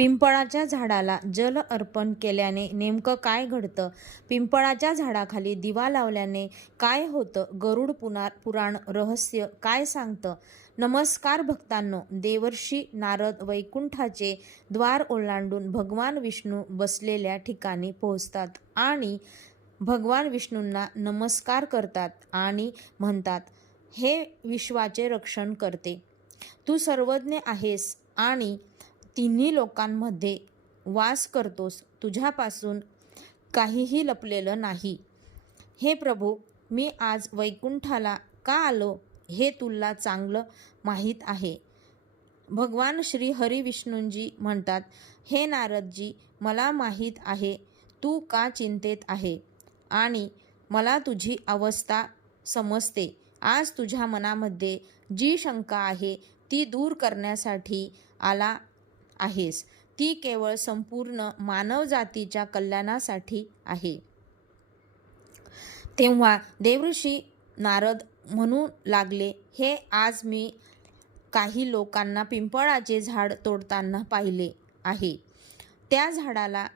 पिंपळाच्या झाडाला जल अर्पण केल्याने नेमकं काय घडतं? पिंपळाच्या झाडाखाली दिवा लावल्याने काय होतं? गरुड पुराण रहस्य काय सांगतं? नमस्कार भक्तांनो, देवर्षी नारद वैकुंठाचे द्वार ओलांडून भगवान विष्णू बसलेल्या ठिकाणी पोहोचतात आणि भगवान विष्णूंना नमस्कार करतात आणि म्हणतात, हे विश्वाचे रक्षण करते, तू सर्वज्ञ आहेस आणि तिन्ही लोकांमध्ये वास करतोस, तुझ्यापासून काहीही लपलेलं नाही. हे प्रभू, मी आज वैकुंठाला का आलो हे तुला चांगलं माहीत आहे. भगवान श्री हरी विष्णूंजी म्हणतात, हे नारदजी, मला माहीत आहे तू का चिंतेत आहे आणि मला तुझी अवस्था समजते. आज तुझ्या मनामध्ये जी शंका आहे ती दूर करण्यासाठी आला आहेस. ती केवळ संपूर्ण मानवजातीच्या कल्याणासाठी आहे. तेव्हा देवर्षी नारद म्हणू लागले, हे आज मी काही लोकांना पिंपळाचे झाड तोडताना पाहिले आहे. त्या झाडाला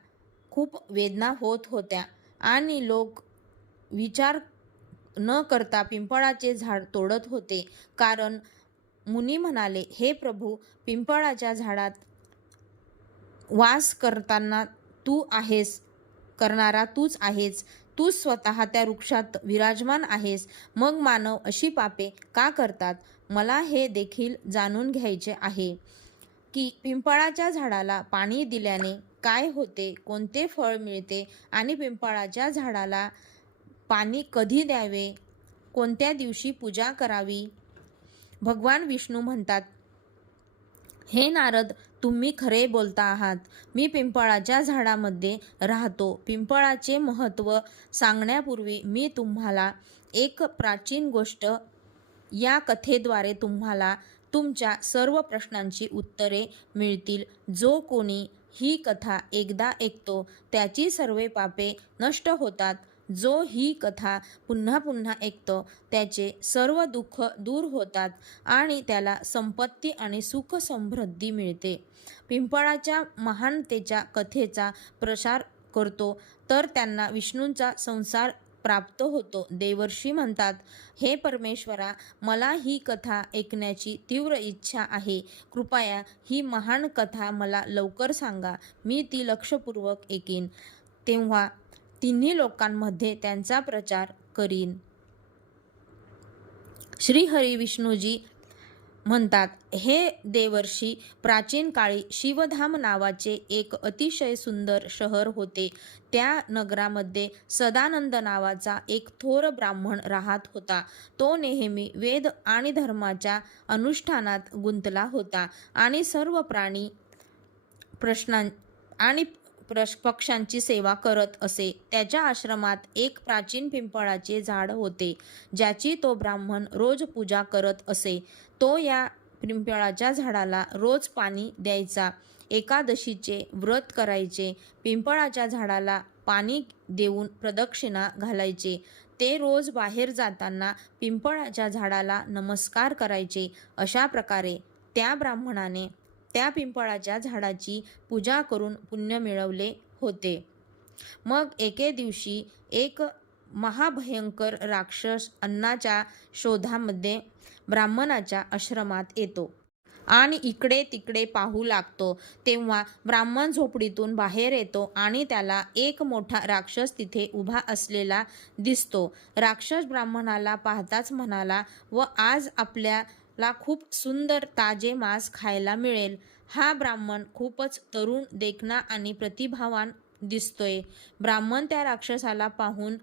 खूप वेदना होत होत्या आणि लोक विचार न करता पिंपळाचे झाड तोडत होते. कारण मुनी म्हणाले, हे प्रभू, पिंपळाच्या झाडात वास करताना करणारा तूच आहेस. तू स्वतः त्या वृक्षात विराजमान आहेस. मग मानव अशी पापे का करतात? मला हे देखील जाणून घ्यायचे आहे की पिंपळाच्या झाडाला पाणी दिल्याने काय होते, कोणते फळ मिळते आणि पिंपळाच्या झाडाला पाणी कधी द्यावे, कोणत्या दिवशी पूजा करावी. भगवान विष्णू म्हणतात, हे नारद, तुम्ही खरे बोलता आहात. मी पिंपळाच्या झाडामध्ये राहतो. पिंपळाचे महत्त्व सांगण्यापूर्वी मी तुम्हाला एक प्राचीन गोष्ट, या कथेद्वारे तुम्हाला तुमच्या सर्व प्रश्नांची उत्तरे मिळतील. जो कोणी ही कथा एकदा ऐकतो त्याची सर्व पापे नष्ट होतात. जो ही कथा पुन्हा पुन्हा ऐकतो त्याचे सर्व दुःख दूर होतात आणि त्याला संपत्ती आणि सुख समृद्धी मिळते. पिंपळाच्या महानतेच्या कथेचा प्रसार करतो तर त्यांना विष्णूंचा संसार प्राप्त होतो. देवर्षी म्हणतात, हे परमेश्वरा, मला ही कथा ऐकण्याची तीव्र इच्छा आहे. कृपया ही महान कथा मला लवकर सांगा. मी ती लक्षपूर्वक ऐकीन, तेव्हा तिन्ही लोकांमध्ये त्यांचा प्रचार करीन. श्री हरी विष्णूजी म्हणतात, हे देवर्षी, प्राचीन काळी शिवधाम नावाचे एक अतिशय सुंदर शहर होते. त्या नगरामध्ये सदानंद नावाचा एक थोर ब्राह्मण राहत होता. तो नेहमी वेद आणि धर्माच्या अनुष्ठानात गुंतला होता आणि सर्व प्राणी पक्ष्यांची सेवा करत असे. त्याच्या आश्रमात एक प्राचीन पिंपळाचे झाड होते, ज्याची तो ब्राह्मण रोज पूजा करत असे. तो या पिंपळाच्या झाडाला रोज पाणी द्यायचा, एकादशीचे व्रत करायचे, पिंपळाच्या झाडाला पाणी देऊन प्रदक्षिणा घालायचे. ते रोज बाहेर जाताना पिंपळाच्या झाडाला नमस्कार करायचे. अशा प्रकारे त्या ब्राह्मणाने त्या पिंपळाच्या झाडाची पूजा करून पुण्य मिळवले होते. मग एके दिवशी एक महाभयंकर राक्षस अन्नाच्या शोधामध्ये ब्राह्मणाच्या आश्रमात येतो आणि इकडे तिकडे पाहू लागतो. तेव्हा ब्राह्मण झोपडीतून बाहेर येतो आणि त्याला एक मोठा राक्षस तिथे उभा असलेला दिसतो. राक्षस ब्राह्मणाला पाहताच म्हणाला, व आज आपल्याला खूप सुंदर ताजे मांस खायला मिळेल. हा ब्राह्मण खूपच तरुण, देखणा आणि प्रतिभावान दिसतोय. ब्राह्मण त्या राक्षसाला पाहून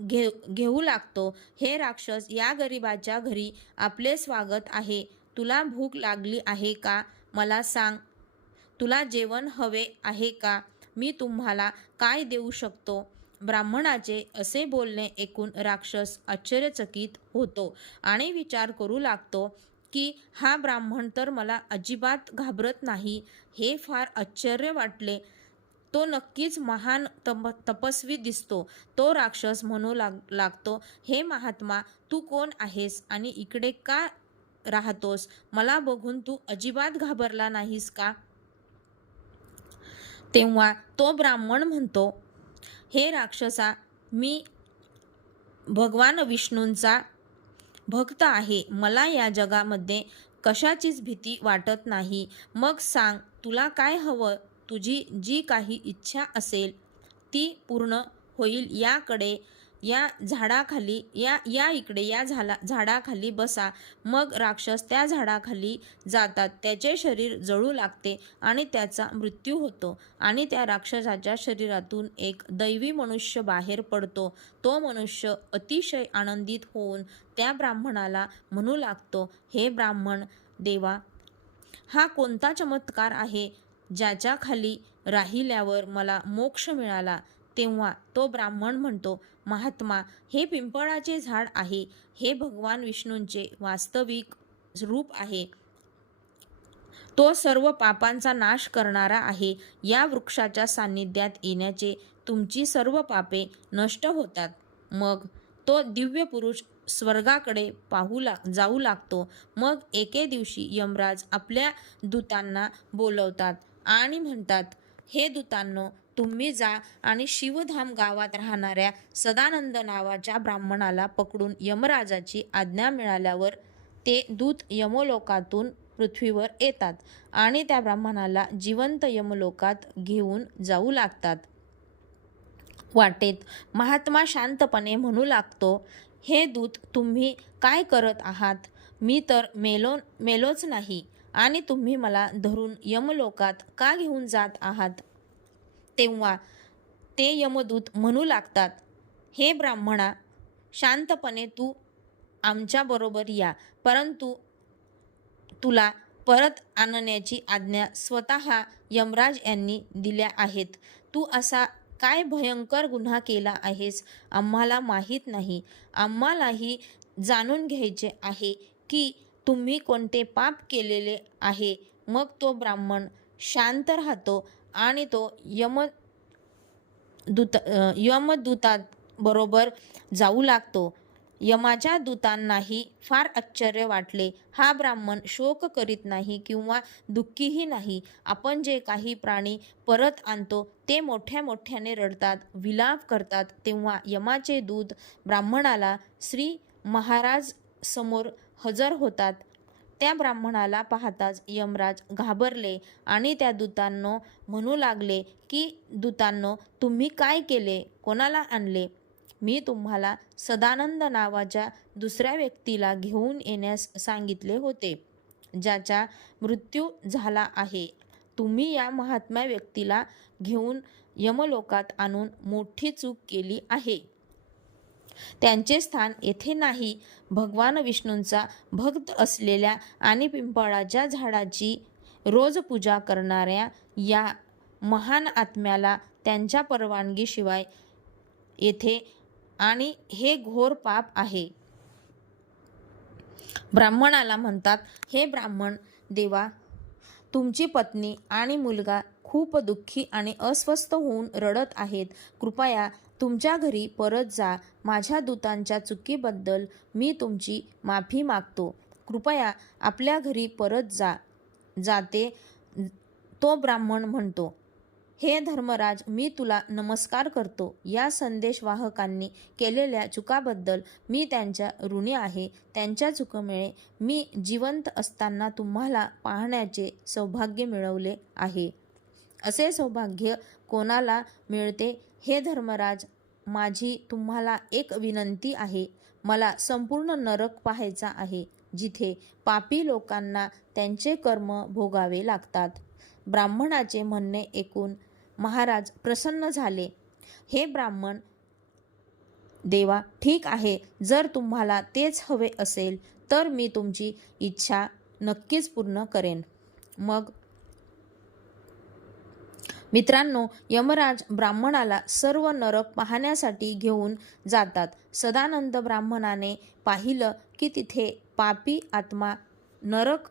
घेऊ लागतो. हे राक्षस, या गरिबाच्या घरी आपले स्वागत आहे. तुला भूक लागली आहे का? मला सांग. तुला जेवण हवे आहे का? मी तुम्हाला काय देऊ शकतो? ब्राह्मणाचे असे बोलणे ऐकून राक्षस आश्चर्यचकित होतो आणि विचार करू लागतो की हा ब्राह्मण तर मला अजिबात घाबरत नाही. हे फार आश्चर्य वाटले. तो नक्कीच महान तपस्वी दिसतो. तो राक्षस म्हणू लागतो, हे महात्मा, तू कोण आहेस आणि इकडे का राहतोस? मला बघून तू अजिबात घाबरला नाहीस का? तेव्हा तो ब्राह्मण म्हणतो, हे राक्षसा, मी भगवान विष्णूंचा भक्त आहे. मला या जगामध्ये कशाचीच भीती वाटत नाही. मग सांग, तुला काय हवं? तुझी जी काही इच्छा असेल ती पूर्ण होईल. या झाडाखाली इकडे या झाडाखाली बसा. मग राक्षस त्या झाडाखाली जातात. त्याचे शरीर जळू लागते आणि त्याचा मृत्यू होतो आणि त्या राक्षसाच्या शरीरातून एक दैवी मनुष्य बाहेर पडतो. तो मनुष्य अतिशय आनंदित होऊन त्या ब्राह्मणाला म्हणू लागतो, हे ब्राह्मण देवा, हा कोणता चमत्कार आहे ज्याच्या खाली राहिल्यावर मला मोक्ष मिळाला? तेव्हा तो ब्राह्मण म्हणतो, महात्मा, हे पिंपळाचे झाड आहे. हे भगवान विष्णूंचे वास्तविक रूप आहे. तो सर्व पापांचा नाश करणारा आहे. या वृक्षाच्या सान्निध्यात येण्याचे तुमची सर्व पापे नष्ट होतात. मग तो दिव्य पुरुष स्वर्गाकडे जाऊ लागतो. मग एके दिवशी यमराज आपल्या दूतांना बोलवतात आणि म्हणतात, हे दूतांनो, तुम्ही जा आणि शिवधाम गावात राहणाऱ्या सदानंद नावाच्या ब्राह्मणाला पकडून यमराजाची आज्ञा मिळाल्यावर ते दूत यमलोकातून पृथ्वीवर येतात आणि त्या ब्राह्मणाला जिवंत यमलोकात घेऊन जाऊ लागतात. वाटेत महात्मा शांतपणे म्हणू लागतो, हे दूत, तुम्ही काय करत आहात? मी तर मेलोच नाही आणि तुम्ही मला धरून यमलोकात का घेऊन जात आहात? तेव्हा ते यमदूत म्हणू लागतात, हे ब्राह्मणा, शांतपणे तू आमच्याबरोबर या, परंतु तुला परत आणण्याची आज्ञा स्वतः यमराज यांनी दिल्या आहेत. तू असा काय भयंकर गुन्हा केला आहेस आम्हाला माहीत नाही. आम्हालाही जाणून घ्यायचे आहे की तुम्ही कोणते पाप केलेले आहे. मग तो ब्राह्मण शांत राहतो आणि तो यमदूताबरोबर जाऊ लागतो. यमाच्या दूतांनाही फार आश्चर्य वाटले. हा ब्राह्मण शोक करीत नाही किंवा दुःखीही नाही. आपण जे काही प्राणी परत आणतो ते मोठ्याने रडतात, विलाप करतात. तेव्हा यमाचे दूत ब्राह्मणाला श्री महाराज समोर हजर होतात. त्या ब्राह्मणाला पाहताच यमराज घाबरले आणि त्या दूतांनो म्हणू लागले की, दूतांनो, तुम्ही काय केले? कोणाला आणले? मी तुम्हाला सदानंद नावाच्या दुसऱ्या व्यक्तीला घेऊन येण्यास सांगितले होते, ज्याचा मृत्यू झाला आहे. तुम्ही या महात्म्या व्यक्तीला घेऊन यमलोकात आणून मोठी चूक केली आहे. त्यांचे स्थान येथे नाही. भगवान विष्णूंचा भक्त असलेल्या आणि पिंपळाच्या झाडाची रोज पूजा करणाऱ्या या महान आत्म्याला त्यांच्या परवानगीशिवाय येथे आणि हे घोर पाप आहे. ब्राह्मणाला म्हणतात, हे ब्राह्मण देवा, तुमची पत्नी आणि मुलगा खूप दुःखी आणि अस्वस्थ होऊन रडत आहेत. कृपया तुमच्या घरी परत जा. माझ्या दूतांच्या चुकीबद्दल मी तुमची माफी मागतो. कृपया आपल्या घरी परत जाते. तो ब्राह्मण म्हणतो, हे धर्मराज, मी तुला नमस्कार करतो. या संदेशवाहकांनी केलेल्या चुकाबद्दल मी त्यांच्या ऋणी आहे. त्यांच्या चुकीमुळे मी जिवंत असताना तुम्हाला पाहण्याचे सौभाग्य मिळवले आहे. असे सौभाग्य कोणाला मिळते? हे धर्मराज, माझी तुम्हाला एक विनंती आहे. मला संपूर्ण नरक पाहायचा आहे, जिथे पापी लोकांना त्यांचे कर्म भोगावे लागतात. ब्राह्मणाचे म्हणणे ऐकून महाराज प्रसन्न झाले. हे ब्राह्मण देवा, ठीक आहे. जर तुम्हाला तेच हवे असेल तर मी तुमची इच्छा नक्कीच पूर्ण करेन. मग मित्रांनो, यमराज ब्राह्मणाला सर्व नरक पाहण्यासाठी घेऊन जातात. सदानंद ब्राह्मणाने पाहिलं की तिथे पापी आत्मा नरक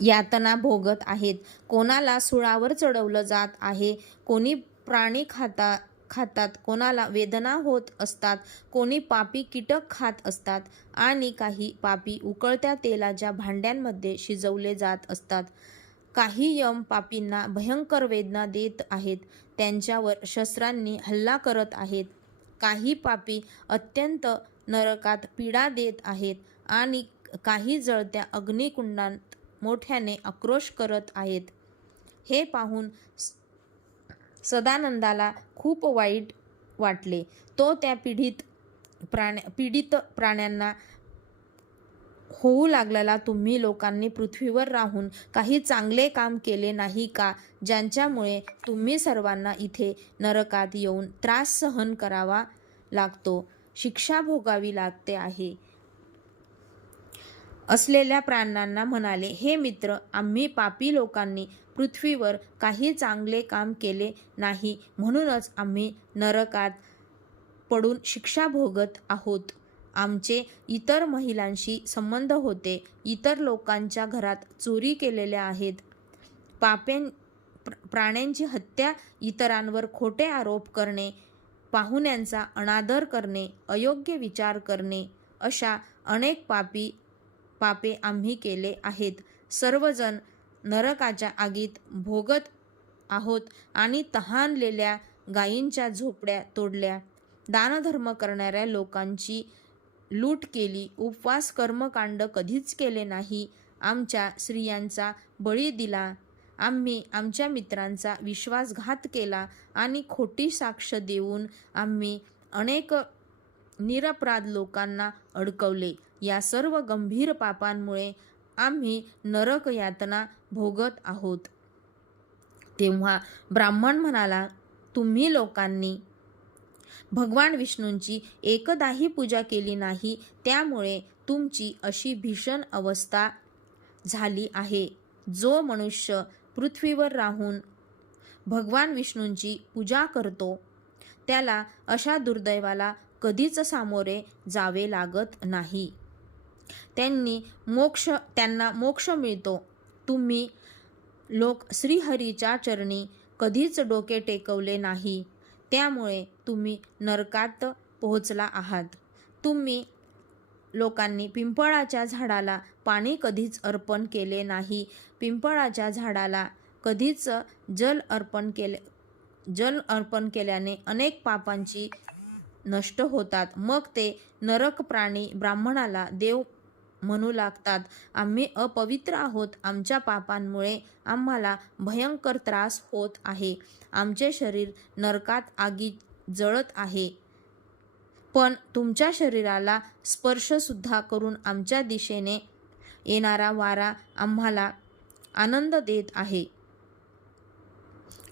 यातना भोगत आहेत. कोणाला सुळावर चढवलं जात आहे, कोणी प्राणी खातात, कोणाला वेदना होत असतात, कोणी पापी कीटक खात असतात आणि काही पापी उकळत्या तेलाच्या भांड्यांमध्ये शिजवले जात असतात. काही यम पापींना भयंकर वेदना देत आहेत, त्यांच्यावर शस्त्रांनी हल्ला करत आहेत. काही पापी अत्यंत नरकात पीडा देत आहेत आणि काही जळत्या अग्निकुंडात मोठ्याने आक्रोश करत आहेत. हे पाहून सदानंदाला खूप वाईट वाटले. तो त्या पीडित प्राण्यांना होऊ लागलेला, तुम्ही लोकांनी पृथ्वीवर राहून काही चांगले काम केले नाही का, ज्यांच्यामुळे तुम्ही सर्वांना इथे नरकात येऊन त्रास सहन करावा लागतो, शिक्षा भोगावी लागते आहे. असलेल्या प्राण्यांना म्हणाले, हे मित्र, आम्ही पापी लोकांनी पृथ्वीवर काही चांगले काम केले नाही, म्हणूनच आम्ही नरकात पडून शिक्षा भोगत आहोत. आमचे इतर महिलांशी संबंध होते, इतर लोकांच्या घरात चोरी केलेल्या आहेत, प्राण्यांची हत्या, इतरांवर खोटे आरोप करणे, पाहुण्यांचा अनादर करणे, अयोग्य विचार करणे, अशा अनेक पापे आम्ही केले आहेत. सर्वजण नरकाच्या आगीत भोगत आहोत आणि तहानलेल्या गायींच्या झोपड्या तोडल्या, दानधर्म करणाऱ्या लोकांची लूट केली, उपवास कर्मकांड कधीच केले नाही, आमच्या स्त्रियांचा बळी दिला, आम्ही आमच्या मित्रांचा विश्वासघात केला आणि खोटी साक्ष देऊन आम्ही अनेक निरपराध लोकांना अडकवले. या सर्व गंभीर पापांमुळे आम्ही नरक यातना भोगत आहोत. तेव्हा ब्राह्मण म्हणाला, तुम्ही लोकांनी भगवान विष्णूंची एकदाही पूजा केली नाही, त्यामुळे तुमची अशी भीषण अवस्था झाली आहे. जो मनुष्य पृथ्वीवर राहून भगवान विष्णूंची पूजा करतो, त्याला अशा दुर्दैवाला कधीच सामोरे जावे लागत नाही. त्यांना मोक्ष मिळतो. तुम्ही लोक श्रीहरीच्या चरणी कधीच डोके टेकवले नाही, त्यामुळे तुम्ही नरकात पोहोचला आहात. तुम्ही लोकांनी पिंपळाच्या झाडाला पाणी कधीच अर्पण केले नाही, पिंपळाच्या झाडाला कधीच जल अर्पण केल्याने अनेक पापांची नष्ट होतात. मग ते नरक प्राणी ब्राह्मणाला देव म्हणू लागतात, आम्ही अपवित्र आहोत, आमच्या पापांमुळे आम्हाला भयंकर त्रास होत आहे, आमचे शरीर नरकात आगीत जळत आहे, पण तुमच्या शरीराला स्पर्श सुद्धा करून आमच्या दिशेने येणारा वारा आम्हाला आनंद देत आहे.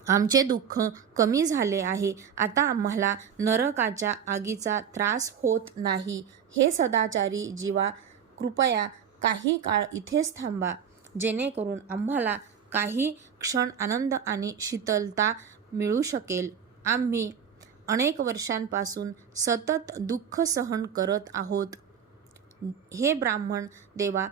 आमचे दुःख कमी झाले आहे, आता आम्हाला नरकाच्या आगीचा त्रास होत नाही. हे सदाचारी जीवा, कृपया काही काळ इथेच थांबा, जेणेकरून आम्हाला काही क्षण आनंद आणि शीतलता मिळू शकेल. आम्ही अनेक वर्षांपासून सतत दुःख सहन करत आहोत. हे ब्राह्मण देवा,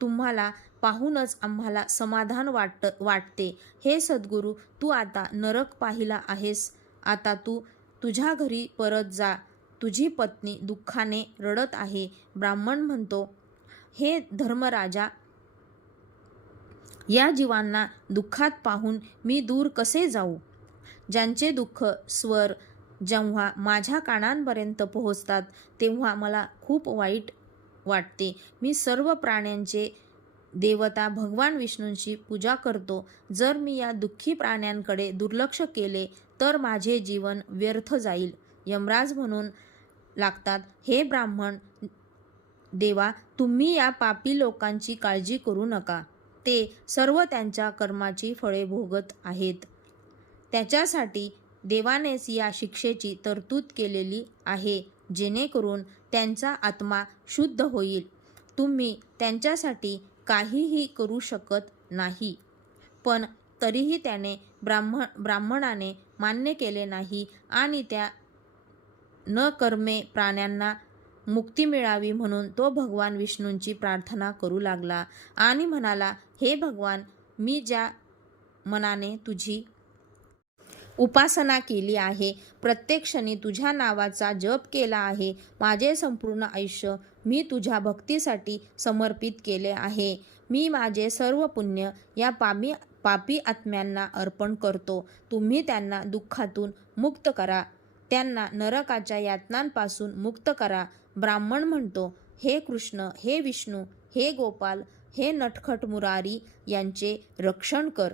तुम्हाला पाहूनच आम्हाला समाधान वाटते. हे सद्गुरू, तू आता नरक पाहिला आहेस, आता तू तुझ्या घरी परत जा, तुझी पत्नी दुःखाने रडत आहे. ब्राह्मण म्हणतो, हे धर्मराजा, या जीवांना दुःखात पाहून मी दूर कसे जाऊ? ज्यांचे दुःख स्वर जेव्हा माझ्या कानांपर्यंत पोहोचतात, तेव्हा मला खूप वाईट वाटते. मी सर्व प्राण्यांचे देवता भगवान विष्णूंची पूजा करतो. जर मी या दुःखी प्राण्यांकडे दुर्लक्ष केले तर माझे जीवन व्यर्थ जाईल. यमराज म्हणून लागतात, हे ब्राह्मण देवा, तुम्ही या पापी लोकांची काळजी करू नका. ते सर्व त्यांच्या कर्माची फळे भोगत आहेत. त्याच्यासाठी देवानेच या शिक्षेची तरतूद केलेली आहे, जेणेकरून त्यांचा आत्मा शुद्ध होईल. तुम्ही त्यांच्यासाठी काहीही करू शकत नाही. पण तरीही त्याने ब्राह्मणाने मान्य केले नाही आणि त्या नकर्मे प्राण्यांना मुक्ती मिळावी म्हणून तो भगवान विष्णूंची प्रार्थना करू लागला आणि म्हणाला, हे भगवान, मी ज्या मनाने तुझी उपासना केली आहे, प्रत्येक क्षणी तुझ्या नावाचा जप केला आहे, माझे संपूर्ण आयुष्य मी तुझ्या भक्तीसाठी समर्पित केले आहे. मी माझे सर्व पुण्य या पापी आत्म्यांना अर्पण करतो. तुम्ही त्यांना दुःखातून मुक्त करा, त्यांना नरकाच्या यातनांपासून मुक्त करा. ब्राह्मण म्हणतो, हे कृष्ण, हे विष्णू, हे गोपाल, हे नटखट मुरारी यांचे रक्षण कर.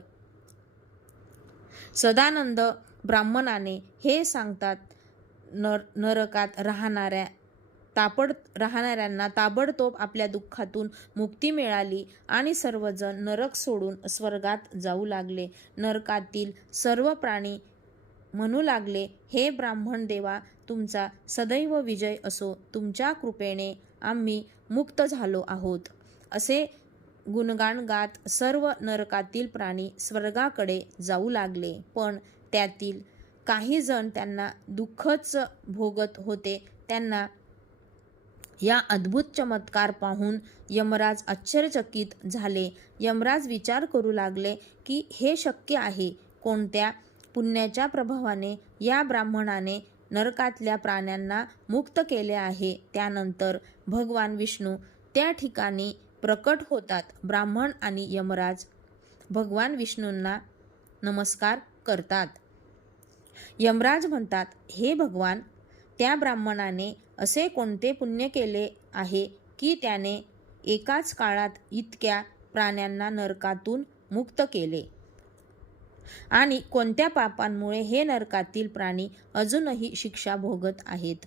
सदानंद ब्राह्मणाने हे सांगतात नरकात राहणाऱ्यांना ताबडतोब आपल्या दुःखातून मुक्ती मिळाली आणि सर्वजण नरक सोडून स्वर्गात जाऊ लागले. नरकातील सर्व प्राणी म्हणू लागले, हे ब्राह्मण देवा, तुमचा सदैव विजय असो. तुमच्या कृपेने आम्ही मुक्त झालो आहोत. असे गुणगान गात सर्व नरकातील प्राणी स्वर्गाकडे जाऊ लागले. पण त्यातील काही जण त्यांना दुःखच भोगत होते. त्यांना या अद्भुत चमत्कार पाहून यमराज आश्चर्यचकित झाले. यमराज विचार करू लागले की हे शक्य आहे. कोणत्या पुण्याच्या प्रभावाने या ब्राह्मणाने नरकातल्या प्राण्यांना मुक्त केले आहे. त्यानंतर भगवान विष्णू त्या ठिकाणी प्रकट होतात. ब्राह्मण आणि यमराज भगवान विष्णूंना नमस्कार करतात. यमराज म्हणतात, हे भगवान, त्या ब्राह्मणाने असे कोणते पुण्य केले आहे की त्याने एकाच काळात इतक्या प्राण्यांना नरकातून मुक्त केले, आणि कोणत्या पापांमुळे हे नरकातील प्राणी अजूनही शिक्षा भोगत आहेत.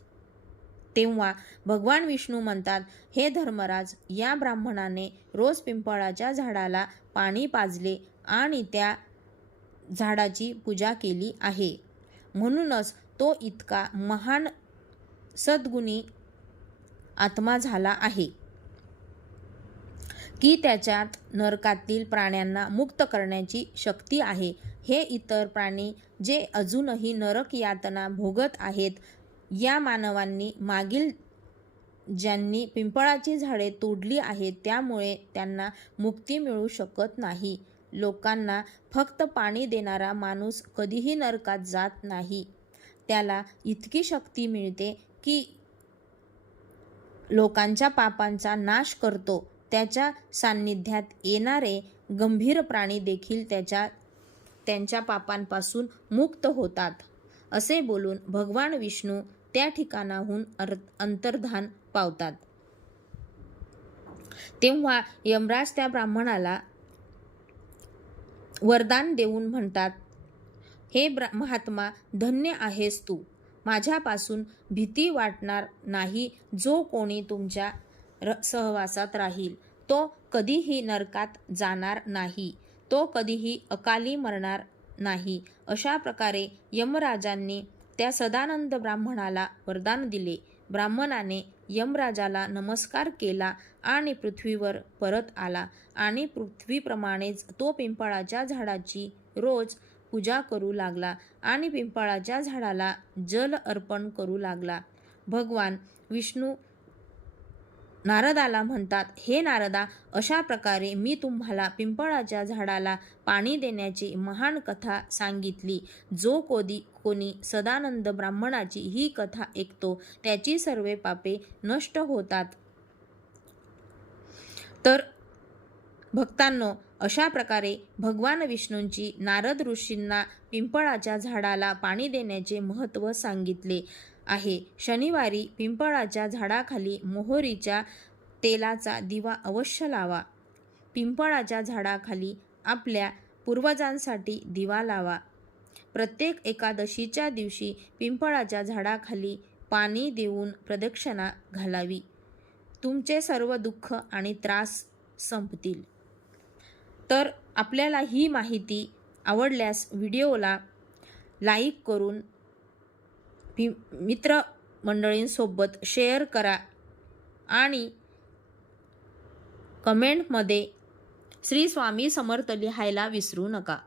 तेव्हा भगवान विष्णू म्हणतात, हे धर्मराज, या ब्राह्मणाने रोज पिंपळाच्या झाडाला पाणी पाजले आणि त्या झाडाची पूजा केली आहे. म्हणूनच तो इतका महान सद्गुणी आत्मा झाला आहे की त्याच्यात नरकातील प्राण्यांना मुक्त करण्याची शक्ती आहे. हे इतर प्राणी जे अजूनही नरक यातना भोगत आहेत, या मानवांनी मागील ज्यांनी पिंपळाची झाडे तोडली आहेत त्यामुळे त्यांना मुक्ती मिळू शकत नाही. लोकांना फक्त पाणी देणारा माणूस कधीही नरकात जात नाही. त्याला इतकी शक्ती मिळते की लोकांच्या पापांचा नाश करतो. त्याच्या सान्निध्यात येणारे गंभीर प्राणी देखील त्यांच्या पापांपासून मुक्त होतात. असे बोलून भगवान विष्णू त्या ठिकाणाहून अंतर्धान पावतात. तेव्हा यमराज त्या ब्राह्मणाला वरदान देऊन म्हणतात, हे महात्मा, धन्य आहेस तू. माझ्यापासून भीती वाटणार नाही. जो कोणी तुमच्या सहवासात राहील तो कधीही नरकात जाणार नाही. तो कधीही अकाली मरणार नाही. अशा प्रकारे यमराजांनी त्या सदानंद ब्राह्मणाला वरदान दिले. ब्राह्मणाने यमराजाला नमस्कार केला आणि पृथ्वीवर परत आला आणि पृथ्वीप्रमाणेच तो पिंपळाच्या झाडाची रोज पूजा करू लागला आणि पिंपळाच्या झाडाला जल अर्पण करू लागला. भगवान विष्णू नारदाला म्हणतात, हे नारदा, अशा प्रकारे मी तुम्हाला पिंपळाच्या झाडाला पाणी देण्याची महान कथा सांगितली. जो कोणी सदानंद ब्राह्मणाची ही कथा ऐकतो त्याची सर्व पापे नष्ट होतात. तर भक्तांनो, अशा प्रकारे भगवान विष्णूंची नारद ऋषींना पिंपळाच्या झाडाला पाणी देण्याचे महत्त्व सांगितले आहे. शनिवारी पिंपळाच्या झाडाखाली मोहरीच्या तेलाचा दिवा अवश्य लावा. पिंपळाच्या झाडाखाली आपल्या पूर्वजांसाठी दिवा लावा. प्रत्येक एकादशीच्या दिवशी पिंपळाच्या झाडाखाली पाणी देऊन प्रदक्षिणा घालावी. तुमचे सर्व दुःख आणि त्रास संपतील. तर आपल्याला ही माहिती आवडल्यास व्हिडिओला लाईक करून मित्रमंडळींसोबत शेअर करा आणि कमेंटमध्ये श्री स्वामी समर्थ लिहायला विसरू नका.